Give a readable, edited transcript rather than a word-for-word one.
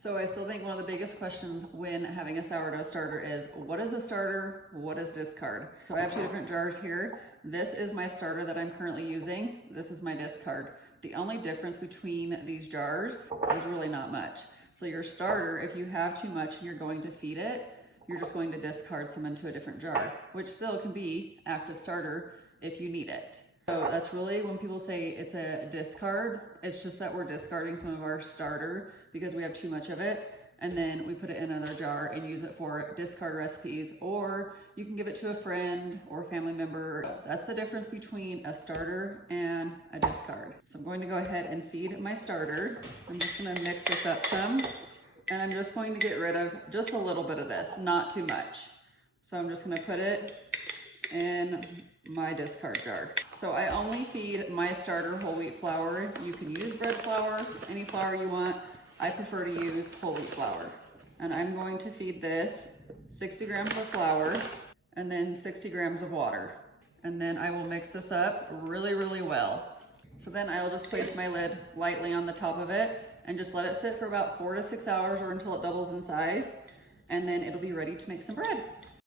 So I still think one of the biggest questions when having a sourdough starter is, what is a starter? What is discard? So I have two different jars here. This is my starter that I'm currently using. This is my discard. The only difference between these jars is really not much. So your starter, if you have too much and you're going to feed it, you're just going to discard some into a different jar, which still can be active starter if you need it. So that's really when people say it's a discard, it's just that we're discarding some of our starter because we have too much of it, and then we put it in another jar and use it for discard recipes, or you can give it to a friend or a family member. That's the difference between a starter and a discard. So I'm going to go ahead and feed my starter. I'm just gonna mix this up some, and I'm just going to get rid of just a little bit of this, not too much. So I'm just gonna put it in my discard jar. So I only feed my starter whole wheat flour. You can use bread flour, any flour you want. I prefer to use whole wheat flour. And I'm going to feed this 60 grams of flour and then 60 grams of water. And then I will mix this up really, really well. So then I'll just place my lid lightly on the top of it and just let it sit for about 4 to 6 hours or until it doubles in size. And then it'll be ready to make some bread.